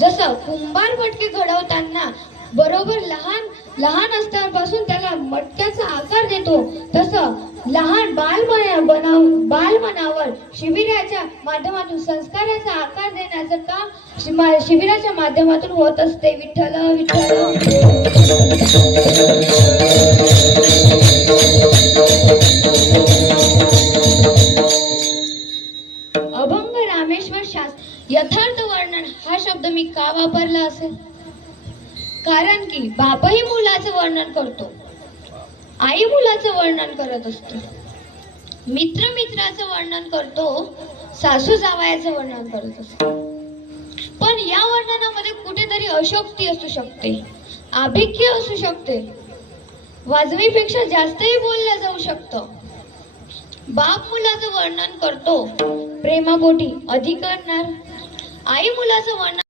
जसं कुंभार मटके घडवताना बरोबर लहान लहान असल्यापासून त्याला मटक्याचा आकार देतो, तसं लहान बालमनावर शिबिराच्या माध्यमातून संस्काराचा आकार देण्याचं काम शिबिराच्या माध्यमातून होत असते. विठ्ठल विठ्ठल. अभंग रामेश्वर शास्त्री यथार्थ वर्णन हा शब्द मी का वापरला असेल? कारण की बापही मुलाचं वर्णन करतो, आई मुलाचं वर्णन करत असते, मित्र मित्राचं वर्णन करतो, सासू जावयाचं वर्णन करत असते. पण या वर्णनामध्ये कुठेतरी अशोक्ती असू शकते, आभिख्य असू शकते, वाजवीपेक्षा जास्तही बोललं जाऊ शकतं. बाप मुलाचं वर्णन करतो प्रेमापोटी, अधिक करणार. आई मुलाचं वर्णन